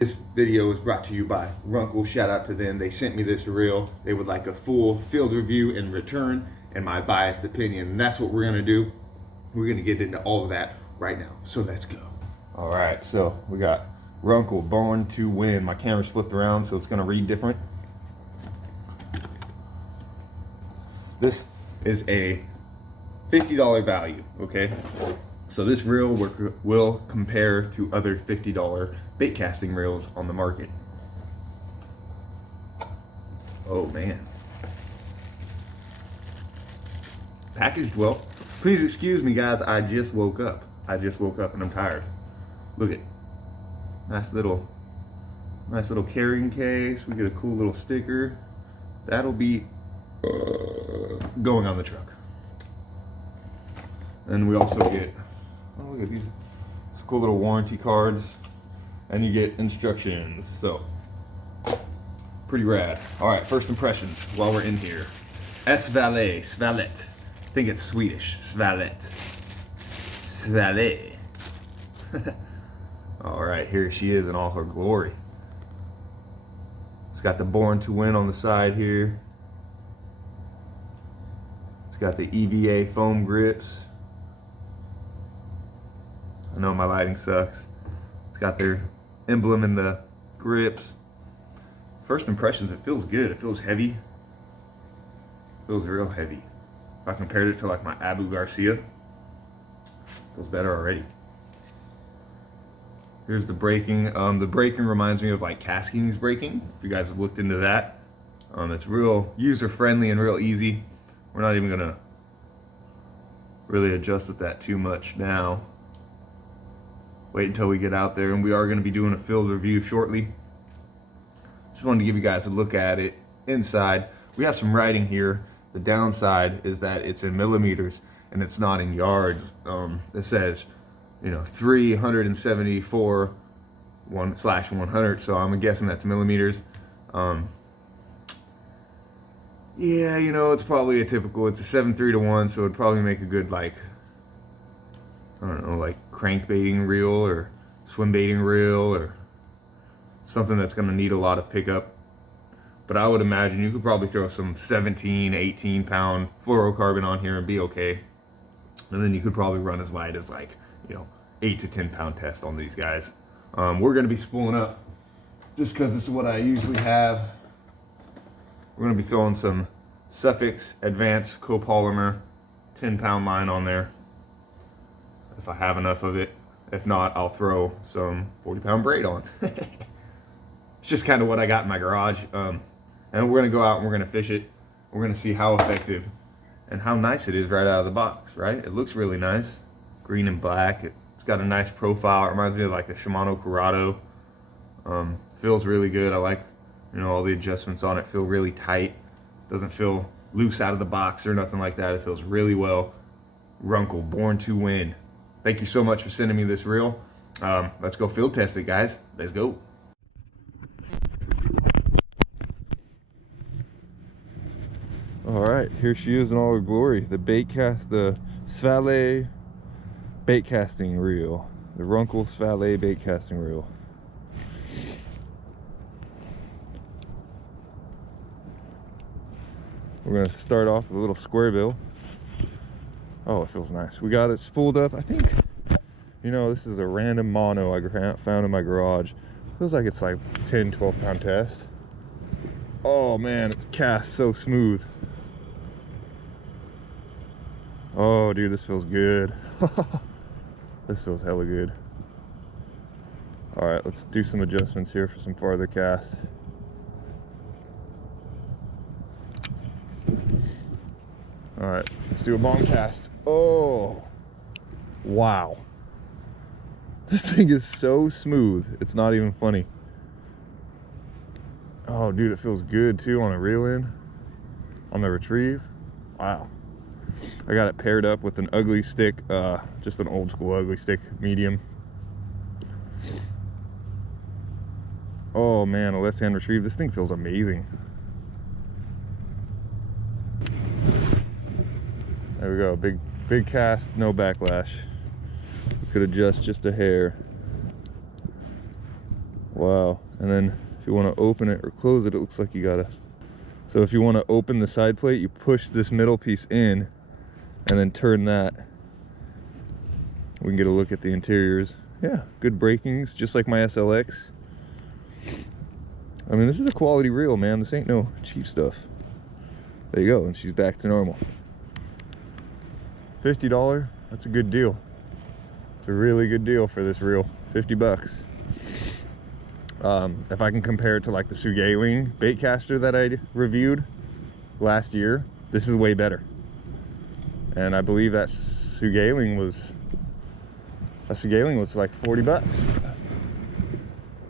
This video is brought to you by Runkle. Shout out to them. They sent me this reel. They would like a full field review in return and my biased opinion. And that's what we're gonna do. We're gonna get into all of that right now. So let's go. All right, so we got Runkle, Born to Win. My camera's flipped around, so it's gonna read different. This is a $50 value, okay? So this reel will compare to other $50 bait casting reels on the market. Oh man. Packaged well. Please excuse me guys, I just woke up. And I'm tired. Look at, nice little carrying case. We get a cool little sticker. That'll be going on the truck. And we also get, oh look at these cool little warranty cards, and you get instructions. So pretty rad. All right, first impressions while we're in here. Svalet. I think it's Swedish. Svalet. All right, here she is in all her glory. It's got the Born to Win on the side here. It's got the EVA foam grips. I know my lighting sucks. It's got their emblem in the grips. First impressions, it feels good. It feels heavy. It feels real heavy. If I compared it to like my Abu Garcia, it feels better already. Here's the braking. The braking reminds me of like Casking's braking. If you guys have looked into that, it's real user friendly and real easy. We're not even gonna really adjust with that too much now. Wait until we get out there, and we are going to be doing a field review shortly. Just wanted to give you guys a look at it inside. We have some writing here. The downside is that it's in millimeters and it's not in yards. It says, 374 1/100, so I'm guessing that's millimeters. Yeah, it's probably it's a 7.3-1, so it'd probably make a good I don't know, like crankbaiting reel or swim baiting reel or something that's gonna need a lot of pickup. But I would imagine you could probably throw some 17, 18 pound fluorocarbon on here and be okay. And then you could probably run as light as 8 to 10 pound test on these guys. We're gonna be spooling up just because this is what I usually have. We're gonna be throwing some Suffix Advanced Copolymer 10 pound line on there, if I have enough of it. If not, I'll throw some 40 pound braid on. It's just kind of what I got in my garage. And we're gonna go out and we're gonna fish it. We're gonna see how effective and how nice it is right out of the box, right? It looks really nice. Green and black. It's got a nice profile. It reminds me of like a Shimano Corrado. Feels really good. I like, all the adjustments on it feel really tight. Doesn't feel loose out of the box or nothing like that. It feels really well. Runkle, Born to Win. Thank you so much for sending me this reel. Let's go field test it, guys. Let's go. All right, here she is in all her glory. The Svalet bait casting reel. The Runkle Svalet bait casting reel. We're gonna start off with a little square bill. Oh, it feels nice. We got it spooled up. I think, this is a random mono I found in my garage. Feels like it's like 10, 12 pound test. Oh man, it's cast so smooth. Oh dude, this feels good. This feels hella good. All right, let's do some adjustments here for some farther casts. All right, let's do a bomb cast. Oh, wow. This thing is so smooth. It's not even funny. Oh, dude, it feels good too on a reel in, on the retrieve. Wow. I got it paired up with an ugly stick, just an old school ugly stick, medium. Oh man, a left-hand retrieve. This thing feels amazing. There we go, big cast, no backlash. We could adjust just a hair. Wow. And then if you want to open it or close it, it looks like you gotta. So if you want to open the side plate, you push this middle piece in and then turn that. We can get a look at the interiors. Yeah, good brakings, just like my SLX. I mean, this is a quality reel, man. This ain't no cheap stuff. There you go, and she's back to normal. $50, that's a good deal. It's a really good deal for this reel, 50 bucks. If I can compare it to like the Sugaling baitcaster that I reviewed last year, this is way better. And I believe that Sugaling was like 40 bucks.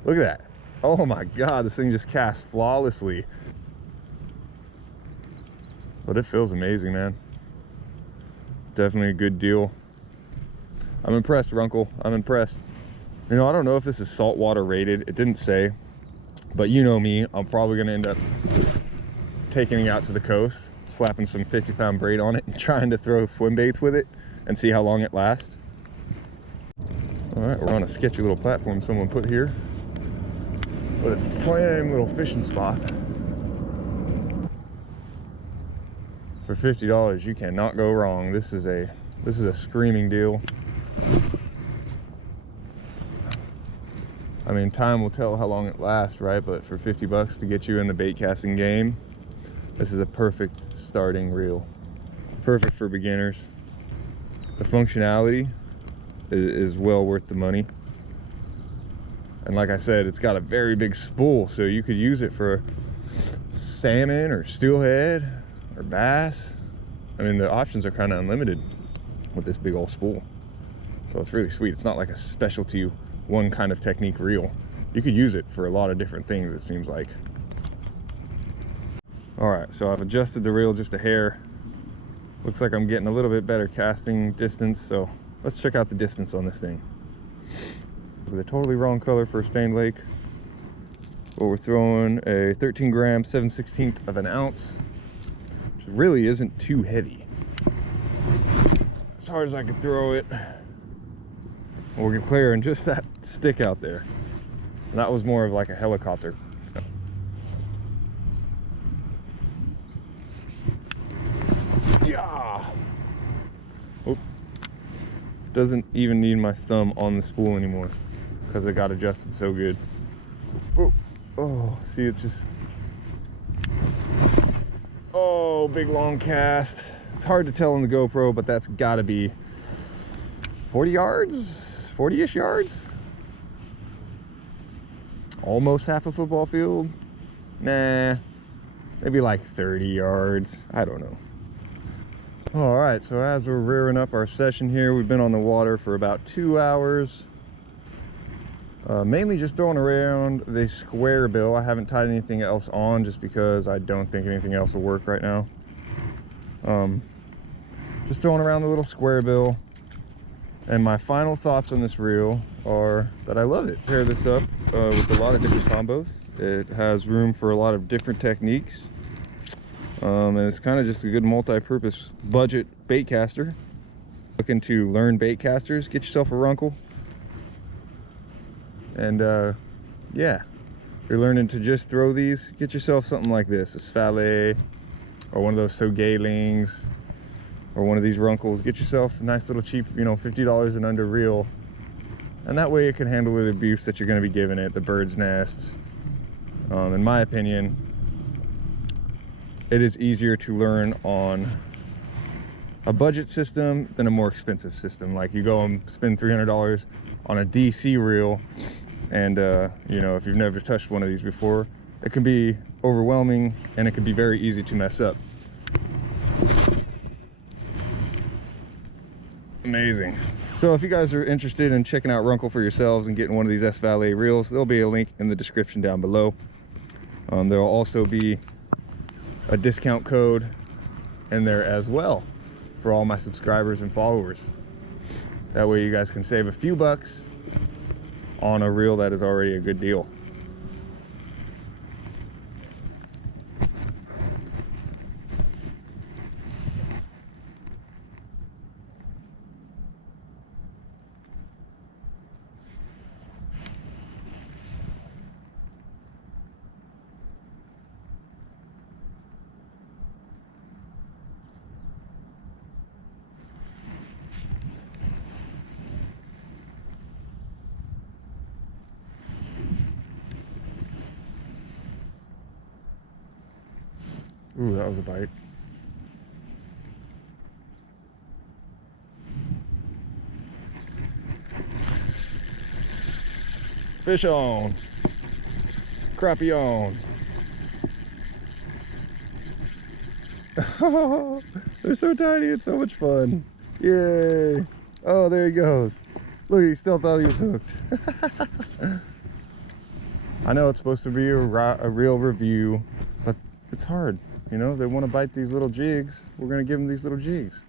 Look at that. Oh my God, this thing just casts flawlessly. But it feels amazing, man. Definitely a good deal. I'm impressed, Runkle. I'm impressed. You know, I don't know if this is saltwater rated. It didn't say. But you know me, I'm probably gonna end up taking it out to the coast, slapping some 50-pound braid on it and trying to throw swim baits with it and see how long it lasts. All right, we're on a sketchy little platform someone put here, but it's a prime little fishing spot. For $50, you cannot go wrong. This is a screaming deal. I mean, time will tell how long it lasts, right? But for 50 bucks to get you in the bait casting game, this is a perfect starting reel. Perfect for beginners. The functionality is well worth the money. And like I said, it's got a very big spool, so you could use it for salmon or steelhead or bass. I mean, the options are kind of unlimited with this big old spool. So it's really sweet. It's not like a specialty one kind of technique reel. You could use it for a lot of different things, it seems like. All right, so I've adjusted the reel just a hair. Looks like I'm getting a little bit better casting distance, so let's check out the distance on this thing. With a totally wrong color for a stained lake. But we're throwing a 13 gram, 7/16 of an ounce, which really isn't too heavy. As hard as I could throw it. We're clearing just that stick out there. And that was more of like a helicopter. Yeah. Oh. Doesn't even need my thumb on the spool anymore because it got adjusted so good. Oh, oh, see, it's just, oh, big long cast. It's hard to tell on the GoPro, but that's gotta be 40 yards, 40-ish yards. Almost half a football field. Nah, maybe like 30 yards. I don't know. All right, so as we're rearing up our session here, we've been on the water for about 2 hours. Mainly just throwing around the square bill. I haven't tied anything else on just because I don't think anything else will work right now. Just throwing around the little square bill. And my final thoughts on this reel are that I love it. Pair this up with a lot of different combos. It has room for a lot of different techniques. And it's kind of just a good multi-purpose budget bait caster. Looking to learn bait casters, get yourself a Runkle. And yeah, if you're learning to just throw these, get yourself something like this, a Svale, or one of those Sogalings, or one of these Runkles. Get yourself a nice little cheap, you know, $50 and under reel. And that way it can handle the abuse that you're going to be giving it, the bird's nests. In my opinion, it is easier to learn on a budget system than a more expensive system. Like you go and spend $300 on a DC reel, and you know, if you've never touched one of these before, it can be overwhelming and it can be very easy to mess up. Amazing. So if you guys are interested in checking out Runkle for yourselves and getting one of these S-Valet reels, there'll be a link in the description down below. There'll also be a discount code in there as well for all my subscribers and followers. That way you guys can save a few bucks on a reel that is already a good deal. Ooh, that was a bite. Fish on. Crappie on. Oh, they're so tiny, it's so much fun. Yay. Oh, there he goes. Look, he still thought he was hooked. I know it's supposed to be a real review, but it's hard. You know, they want to bite these little jigs. We're going to give them these little jigs.